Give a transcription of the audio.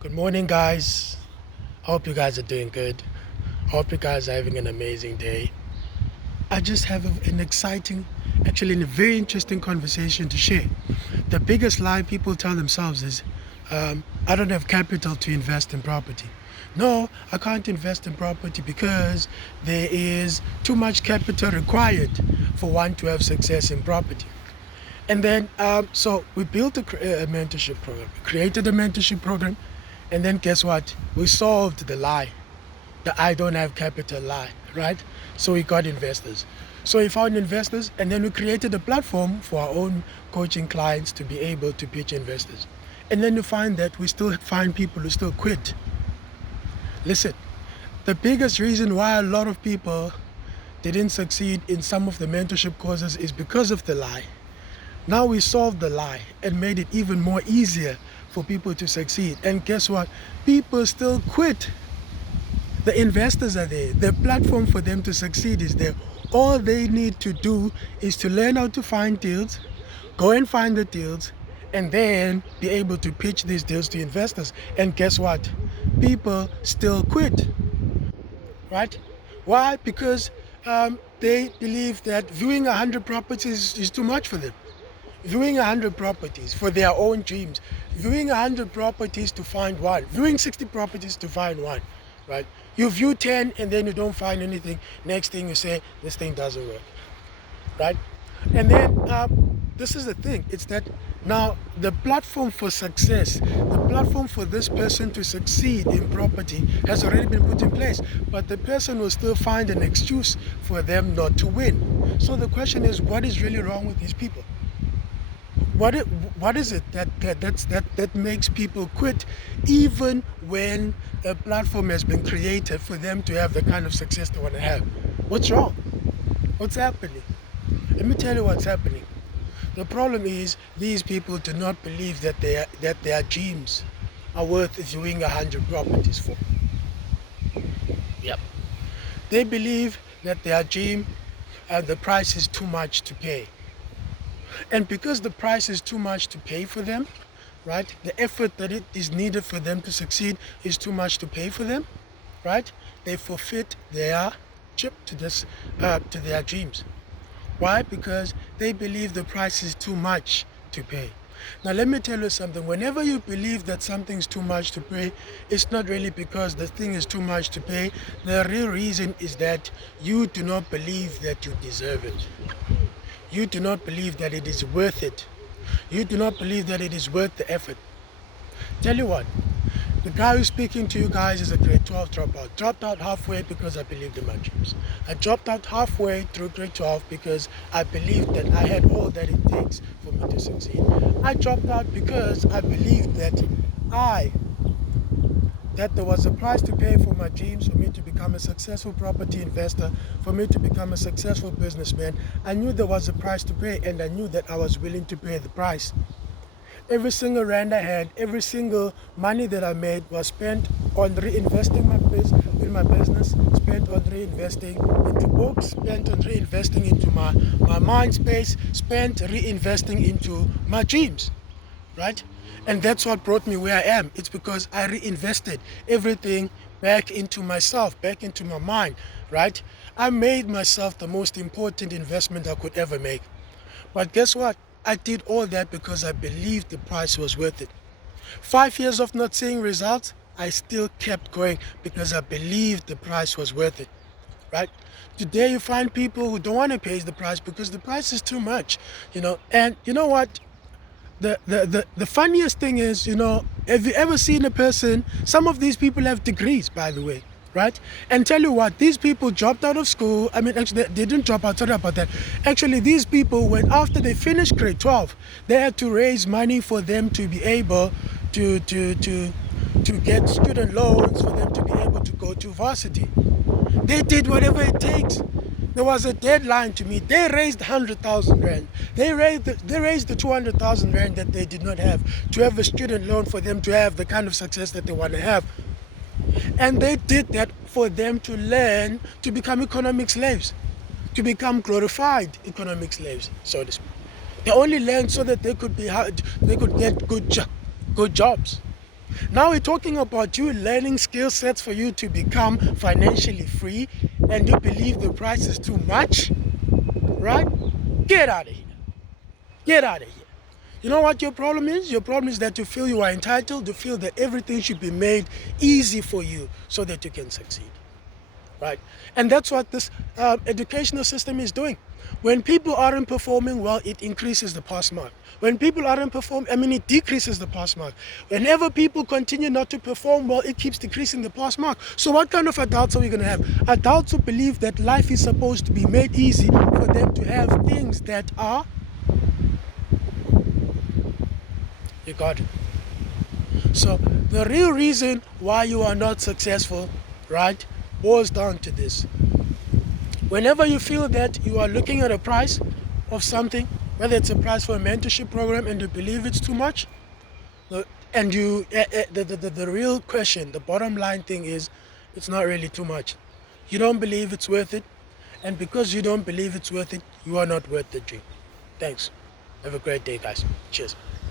Good morning, guys. I hope you guys are doing good. I hope you guys are having an amazing day. I just have an exciting, actually, a very interesting conversation to share. The biggest lie people tell themselves is, I don't have capital to invest in property. No, I can't invest in property because there is too much capital required for one to have success in property. And then, so we built a mentorship program, created a mentorship program, and then guess what? We solved the lie, the I don't have capital lie, right? So we got investors. So we found investors, and then we created a platform for our own coaching clients to be able to pitch investors. And then you find that we still find people who still quit. Listen, the biggest reason why a lot of people didn't succeed in some of the mentorship courses is because of the lie. Now we solved the lie and made it even more easier for people to succeed. And guess what? People still quit. The investors are there. The platform for them to succeed is there. All they need to do is to learn how to find deals, go and find the deals, and then be able to pitch these deals to investors. And guess what? People still quit, right? Why? Because they believe that viewing 100 properties is too much for them. Viewing 100 properties for their own dreams, viewing 100 properties to find one, viewing 60 properties to find one, right? You view 10 and then you don't find anything. Next thing you say, this thing doesn't work, right? And then this is the thing, it's that now the platform for success, the platform for this person to succeed in property has already been put in place, but the person will still find an excuse for them not to win. So the question is, what is really wrong with these people? What is it that makes people quit even when a platform has been created for them to have the kind of success they want to have? What's wrong? What's happening? Let me tell you what's happening. The problem is these people do not believe that their dreams are worth viewing 100 properties for. Yep. They believe that their dream and the price is too much to pay. And because the price is too much to pay for them, right? The effort that it is needed for them to succeed is too much to pay for them, right? They forfeit their trip to their dreams. Why? Because they believe the price is too much to pay. Now let me tell you something. Whenever you believe that something's too much to pay, it's not really because the thing is too much to pay. The real reason is that you do not believe that you deserve it. You do not believe that it is worth it. You do not believe that it is worth the effort. Tell you what, the guy who's speaking to you guys is a grade 12 dropout. Dropped out halfway because I believed in my dreams. I dropped out halfway through grade 12 because I believed that I had all that it takes for me to succeed. I dropped out because I believed that there was a price to pay for my dreams, for me to become a successful property investor, for me to become a successful businessman. I knew there was a price to pay, and I knew that I was willing to pay the price. Every single rand I had, every single money that I made was spent on reinvesting in my business, spent on reinvesting into books, spent on reinvesting into my mind space, spent reinvesting into my dreams, right? And that's what brought me where I am. It's because I reinvested everything back into myself, back into my mind, right? I made myself the most important investment I could ever make. But guess what? I did all that because I believed the price was worth it. 5 years of not seeing results, I still kept going because I believed the price was worth it, right? Today you find people who don't want to pay the price because the price is too much, and you know what? The funniest thing is, have you ever seen a person, some of these people have degrees, by the way, right? And tell you what, these people dropped out of school. I mean, actually, they didn't drop out, sorry about that. Actually, these people, when after they finished grade 12, they had to raise money for them to be able to get student loans, for them to be able to go to varsity. They did whatever it takes. There was a deadline to meet. They raised 100,000 rand. They raised the 200,000 rand that they did not have to have a student loan for them to have the kind of success that they want to have. And they did that for them to learn to become economic slaves, to become glorified economic slaves, so to speak. They only learned so that they could get good jobs. Now we're talking about you learning skill sets for you to become financially free, and you believe the price is too much, right? Get out of here. Get out of here. You know what your problem is? Your problem is that you feel you are entitled, you feel that everything should be made easy for you so that you can succeed, right? And that's what this educational system is doing. When people aren't performing well, it increases the pass mark. When people aren't performing, it decreases the pass mark. Whenever people continue not to perform well, it keeps decreasing the pass mark. So what kind of adults are we going to have? Adults who believe that life is supposed to be made easy for them to have things that are... You got it. So the real reason why you are not successful, right, boils down to this. Whenever you feel that you are looking at a price of something, whether it's a price for a mentorship program and you believe it's too much, and the real question, the bottom line thing is, it's not really too much. You don't believe it's worth it, and because you don't believe it's worth it, you are not worth the dream. Thanks. Have a great day, guys. Cheers.